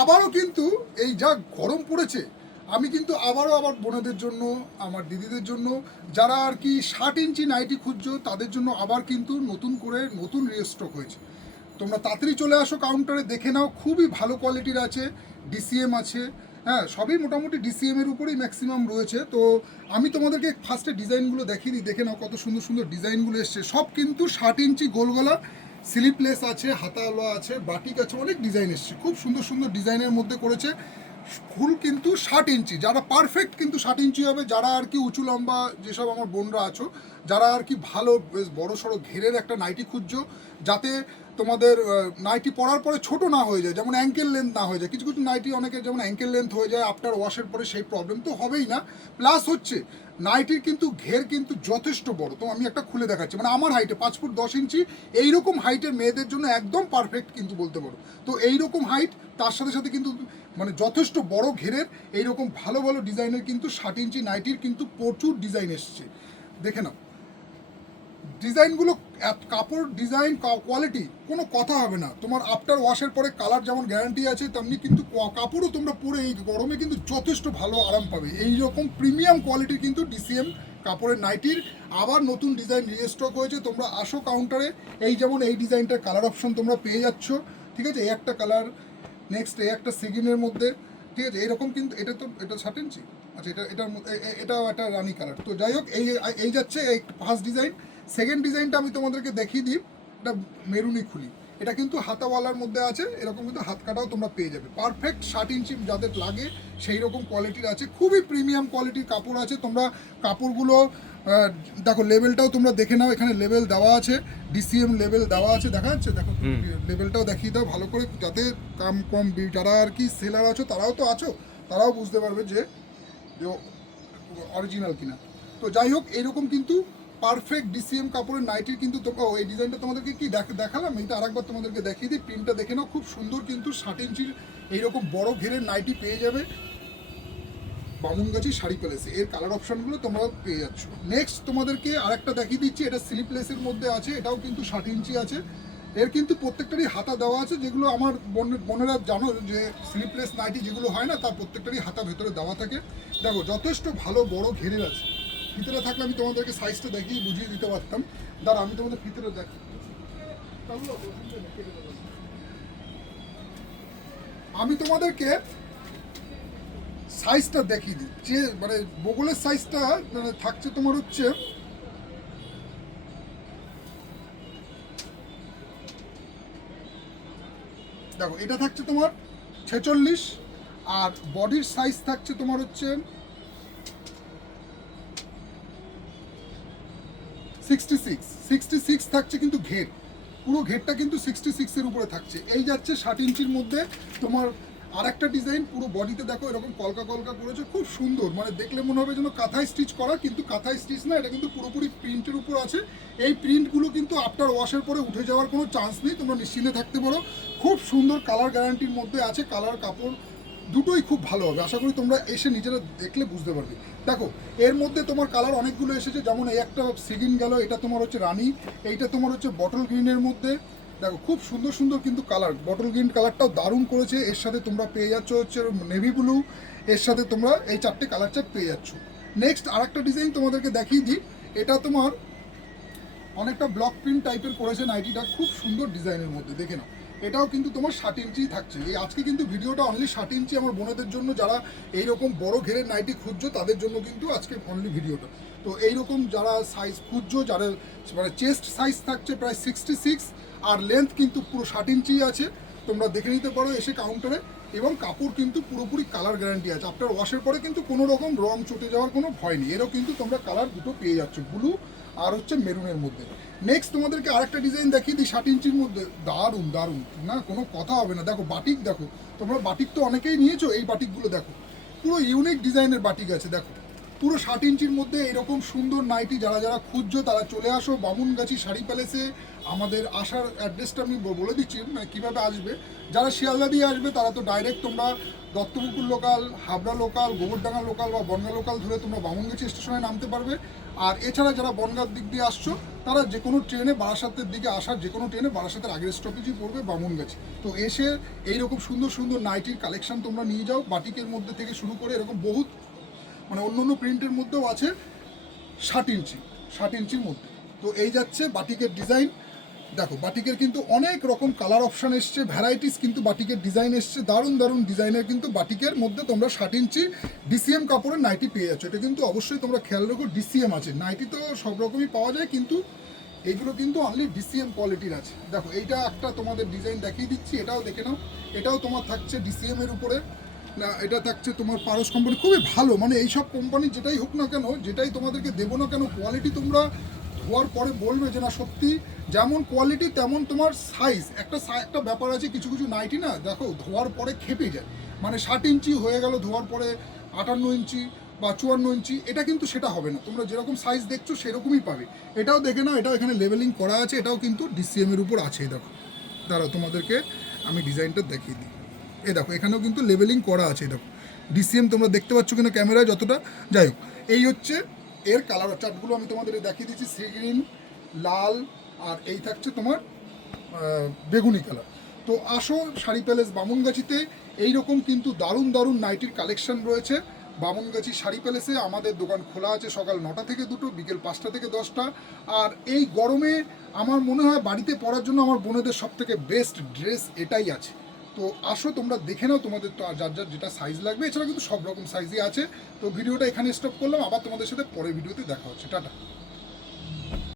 আবারও কিন্তু এই যা গরম পড়েছে, আমি কিন্তু আবারও আবার বোনেদের জন্য, আমার দিদিদের জন্য, যারা আর কি ষাট ইঞ্চি নাইটি খুঁজছো, তাদের জন্য আবার কিন্তু নতুন করে নতুন রিস্টক হয়েছে। তোমরা তাড়াতাড়ি চলে আসো কাউন্টারে দেখে নাও, খুবই ভালো কোয়ালিটির আছে ডিসিএম আছে হ্যাঁ সবই মোটামুটি ডিসিএম এর উপরেই ম্যাক্সিমাম রয়েছে। তো আমি তোমাদেরকে ফার্স্টে ডিজাইনগুলো দেখিয়ে দিই, দেখে নাও কত সুন্দর সুন্দর ডিজাইনগুলো এসছে। সব কিন্তু ষাট ইঞ্চি গোলগলা স্লিপলেস আছে হাতাওয়ালা আছে বাটিক আছে, অনেক ডিজাইন এসছে। খুব সুন্দর সুন্দর ডিজাইনের মধ্যে করেছে। ফুল কিন্তু ষাট ইঞ্চি। যারা পারফেক্ট কিন্তু ষাট ইঞ্চি হবে, যারা আর কি উঁচু লম্বা যেসব আমার বোনরা আছো, যারা আর কি ভালো, বেশ বড়ো সড়ো ঘেরের একটা নাইটি খুঁজছো, যাতে তোমাদের নাইটি পরার পরে ছোট না হয়ে যায়, যেমন অ্যাঙ্কেল লেন্থ না হয়ে যায়। কিছু কিছু নাইটি অনেকে যেমন অ্যাঙ্কেল লেন্থ হয়ে যায় আফটার ওয়াশের পরে সেই প্রবলেম তো হবেই না। প্লাস হচ্ছে, নাইটির কিন্তু ঘের কিন্তু যথেষ্ট বড়। তো আমি একটা খুলে দেখাচ্ছি। মানে আমার হাইটে পাঁচ ফুট দশ ইঞ্চি, এইরকম হাইটের মেয়েদের জন্য একদম পারফেক্ট কিন্তু বলতে পারো। তো এইরকম হাইট তার সাথে সাথে কিন্তু মানে যথেষ্ট বড় ঘেরের, এইরকম ভালো ভালো ডিজাইনের কিন্তু ষাট ইঞ্চি নাইটির কিন্তু প্রচুর ডিজাইন এসছে। দেখে নাও। ডিজাইনগুলো কাপড় ডিজাইন কোয়ালিটি কোনো কথা হবে না। তোমার আফটার ওয়াশের পরে কালার যেমন গ্যারান্টি আছে, তেমনি কিন্তু কাপড়ও তোমরা পরে এই গরমে কিন্তু যথেষ্ট ভালো আরাম পাবে। এই রকম প্রিমিয়াম কোয়ালিটির কিন্তু ডিসিএম কাপড়ের নাইটির আবার নতুন ডিজাইন রিস্টক হয়েছে। তোমরা আসো কাউন্টারে এই যেমন এই ডিজাইনটার কালার অপশন তোমরা পেয়ে যাচ্ছ। ঠিক আছে? এই একটা কালার নেক্সট এই একটা সিগিনের মধ্যে। ঠিক আছে? এরকম কিন্তু এটা তো, এটা ষাট আচ্ছা এটা, এটার এটাও একটা রানি কালার তো যাই হোক, এই এই যাচ্ছে এই ফার্স্ট ডিজাইন সেকেন্ড ডিজাইনটা আমি তোমাদেরকে দেখিয়ে দিই। এটা মেরুনি খুলি। এটা কিন্তু হাতাওয়ালার মধ্যে আছে এরকম কিন্তু হাত কাটাও তোমরা পেয়ে যাবে। পারফেক্ট ষাট ইঞ্চি যাদের লাগে সেই রকম কোয়ালিটির আছে। খুবই প্রিমিয়াম কোয়ালিটির কাপড় আছে। তোমরা কাপড়গুলো দেখো লেভেলটাও তোমরা দেখে নাও। এখানে লেভেল দেওয়া আছে ডিসিএম লেভেল দেওয়া আছে। দেখা যাচ্ছে? দেখো লেভেলটাও দেখিয়ে দাও। ভালো করে যাতে কাম কম যারা আর কি সেলার আছো তারাও তো আছো তারাও বুঝতে পারবে যে অরিজিনাল কিনা। তো যাই হোক এরকম কিন্তু পারফেক্ট ডিসিএম কাপড়ের নাইটির কিন্তু ও, এই ডিজাইনটা তোমাদেরকে কি দেখ- দেখালাম? এটা আরেকবার তোমাদেরকে দেখিয়ে দিই। প্রিন্টটা দেখে নাও। খুব সুন্দর কিন্তু ষাট ইঞ্চির এইরকম বড় ঘেরের নাইটি পেয়ে যাবে বামুনগাছি শাড়ি প্যালেসে এর কালার অপশানগুলো তোমরা পেয়ে যাচ্ছ। নেক্সট তোমাদেরকে আরেকটা দেখিয়ে দিচ্ছি। এটা স্লিপলেসের মধ্যে আছে। এটাও কিন্তু ষাট ইঞ্চি আছে। এর কিন্তু প্রত্যেকটারই হাতা দেওয়া আছে যেগুলো আমার বোনেরা জানো যে স্লিপলেস নাইটি যেগুলো হয় না তার প্রত্যেকটারই হাতা ভেতরে দেওয়া থাকে। দেখো যথেষ্ট ভালো বড় ঘেরের আছে। ভিতরে থাকলে আমি তোমাদেরকে সাইজটা দেখিয়ে বুঝিয়ে দিতে পারতাম। দাঁড়া, আমি তোমাদের ভিতরে দেখি আমি তোমাদেরকে সাইজটা দেখিয়ে দিই। যে মানে বগলের সাইজটা মানে থাকছে তোমার হচ্ছে দেখো, এটা থাকছে তোমার ছেচল্লিশ আর বডির সাইজ থাকছে তোমার হচ্ছে সিক্সটি সিক্স সিক্সটি সিক্স থাকছে কিন্তু ঘের। পুরো ঘেরটা কিন্তু সিক্সটি সিক্সের উপরে থাকছে। এই যাচ্ছে ষাট ইঞ্চির মধ্যে তোমার আর একটা ডিজাইন পুরো বডিতে দেখো এরকম কলকা কলকা করেছে, খুব সুন্দর। মানে দেখলে মনে হবে যেন কাঁথায় স্টিচ করা, কিন্তু কাঁথায় স্টিচ না, এটা কিন্তু পুরোপুরি প্রিন্টের উপর আছে। এই প্রিন্টগুলো কিন্তু আফটার ওয়াশের পরে উঠে যাওয়ার কোনো চান্স নেই, তোমরা নিশ্চিন্তে থাকতে পারো। খুব সুন্দর কালার গ্যারান্টির মধ্যে আছে কালার কাপড় দুটোই খুব ভালো হবে। আশা করি তোমরা এসে নিজেরা দেখলে বুঝতে পারবে। দেখো, এর মধ্যে তোমার কালার অনেকগুলো এসেছে। যেমন এই একটা সিগিন গেল, এটা তোমার হচ্ছে রানী, এইটা তোমার হচ্ছে বটল গ্রিনের মধ্যে। দেখো, খুব সুন্দর সুন্দর কিন্তু কালার বটল গ্রিন কালারটাও দারুণ করেছে। এর সাথে তোমরা পেয়ে যাচ্ছ হচ্ছে নেভি ব্লু এর সাথে তোমরা এই চারটে কালার পেয়ে যাচ্ছ। নেক্সট আরেকটা ডিজাইন তোমাদেরকে দেখিয়ে দিই। এটা তোমার অনেকটা ব্লক প্রিন্ট টাইপের করেছে নাইটিটা খুব সুন্দর ডিজাইনের মধ্যে, দেখে নাও। এটাও কিন্তু তোমার ষাট ইঞ্চি থাকছে। এই আজকে কিন্তু ভিডিওটা অনলি ষাট ইঞ্চি আমার বোনেদের জন্য যারা এইরকম বড় ঘেরের নাইটি খুঁজছো, তাদের জন্য কিন্তু আজকে অনলি ভিডিওটা। তো এইরকম যারা সাইজ খুঁজছো, যারা মানে চেস্ট সাইজ থাকছে প্রায় সিক্সটি সিক্স আর লেন্থ কিন্তু পুরো ষাট ইঞ্চি আছে, তোমরা দেখে নিতে পারো এসে কাউন্টারে এবং কাপড় কিন্তু পুরোপুরি কালার গ্যারান্টি আছে। আপনার ওয়াশের পরে কিন্তু কোনো রকম রং চটে যাওয়ার কোনো ভয় নেই। এরও কিন্তু তোমরা কালার দুটো পেয়ে যাচ্ছ ব্লু আর হচ্ছে মেরুনের মধ্যে। নেক্সট তোমাদেরকে আরেকটা ডিজাইন দেখিয়ে দিই ষাট ইঞ্চির মধ্যে। দারুণ দারুণ। না, কোনো কথা হবে না। দেখো বাটিক দেখো। তোমরা বাটিক তো অনেকেই নিয়েছো, এই বাটিকগুলো দেখো। পুরো ইউনিক ডিজাইনের বাটিক আছে, দেখো। পুরো ষাট ইঞ্চির মধ্যে এরকম সুন্দর নাইটি যারা যারা খুঁজছো, তারা চলে আসো বামুনগাছি শাড়ি প্যালেসে। আমাদের আসার অ্যাড্রেসটা আমি বলে দিচ্ছি মানে কীভাবে আসবে। যারা শিয়ালদা দিয়ে আসবে, তারা তো ডাইরেক্ট তোমরা Duttapukur local Habra local Gobardanga local বা বনগা লোকাল ধরে তোমরা বামুনগাছি স্টেশনে নামতে পারবে। আর এছাড়া যারা বনগার দিক দিয়ে আসছো, তারা যে কোনো ট্রেনে বারাসাতের দিকে আসার যে কোনো ট্রেনে বারাসাতের আগের স্টপেজই পড়বে বামুনগাছি। তো এসে এইরকম সুন্দর সুন্দর নাইটির কালেকশন তোমরা নিয়ে যাও, বাটিকের মধ্যে থেকে শুরু করে এরকম বহুত মানে অন্য অন্য প্রিন্টের মধ্যেও আছে ষাট ইঞ্চি, ষাট ইঞ্চির মধ্যে। তো এই যাচ্ছে বাটিকের ডিজাইন। দেখো, বাটিকের কিন্তু অনেক রকম কালার অপশন এসছে, ভ্যারাইটিস কিন্তু বাটিকের ডিজাইন এসছে, দারুণ দারুণ ডিজাইনের কিন্তু বাটিকের মধ্যে তোমরা ষাট ইঞ্চি ডিসিএম কাপড়ের নাইটি পেয়ে যাচ্ছ। এটা কিন্তু অবশ্যই তোমরা খেয়াল রাখো, ডিসিএম আছে। নাইটি তো সব রকমই পাওয়া যায়, কিন্তু এইগুলো কিন্তু অনলি ডিসিএম কোয়ালিটির আছে। দেখো, এইটা একটা তোমাদের ডিজাইন দেখিয়ে দিচ্ছি, এটাও দেখে নাও। এটাও তোমার থাকছে ডিসিএম এর উপরে। না, এটা থাকছে তোমার পারস কোম্পানি খুবই ভালো। মানে এইসব কোম্পানি যেটাই হোক না কেন, যেটাই তোমাদেরকে দেবো না কেন কোয়ালিটি তোমরা ধোয়ার পরে বলবে যে না, সত্যি যেমন কোয়ালিটি তেমন তোমার সাইজ একটা একটা ব্যাপার আছে, কিছু কিছু নাইটি না, দেখো, ধোয়ার পরে খেপে যায়। মানে ষাট ইঞ্চি হয়ে গেল ধোয়ার পরে আটান্ন ইঞ্চি বা চুয়ান্ন ইঞ্চি, এটা কিন্তু সেটা হবে না। তোমরা যেরকম সাইজ দেখছ, সেরকমই পাবে। এটাও দেখে নাও, এটাও এখানে লেভেলিং করা আছে, এটাও কিন্তু ডিসিএমের উপর আছে, দেখো। দাঁড়াও, তোমাদেরকে আমি ডিজাইনটা দেখিয়ে দিই। এ দেখো, এখানেও কিন্তু লেভেলিং করা আছে দেখো। ডিসিএম তোমরা দেখতে পাচ্ছ কিনা ক্যামেরায় যতটা, যাই হোক, এই হচ্ছে এর কালার চার্টগুলো আমি তোমাদের দেখিয়ে দিচ্ছি সি গ্রিন লাল, আর এই থাকছে তোমার বেগুনি কালার তো আসো শাড়ি প্যালেস বামুনগাছিতে, এইরকম কিন্তু দারুণ দারুণ নাইটির কালেকশন রয়েছে। বামুনগাছি শাড়ি প্যালেসে আমাদের দোকান খোলা আছে সকাল নটা থেকে দুটো, বিকেল পাঁচটা থেকে দশটা। আর এই গরমে আমার মনে হয় বাড়িতে পরার জন্য আমার বোনেদের সব থেকে বেস্ট ড্রেস এটাই আছে। তো আসো, তোমরা দেখে নাও তোমাদের তো যার যার যেটা সাইজ লাগবে। এছাড়া কিন্তু সব রকম সাইজই আছে। তো ভিডিওটা এখানে স্টপ করলাম। আবার তোমাদের সাথে পরের ভিডিওতে দেখা হচ্ছে। টাটা।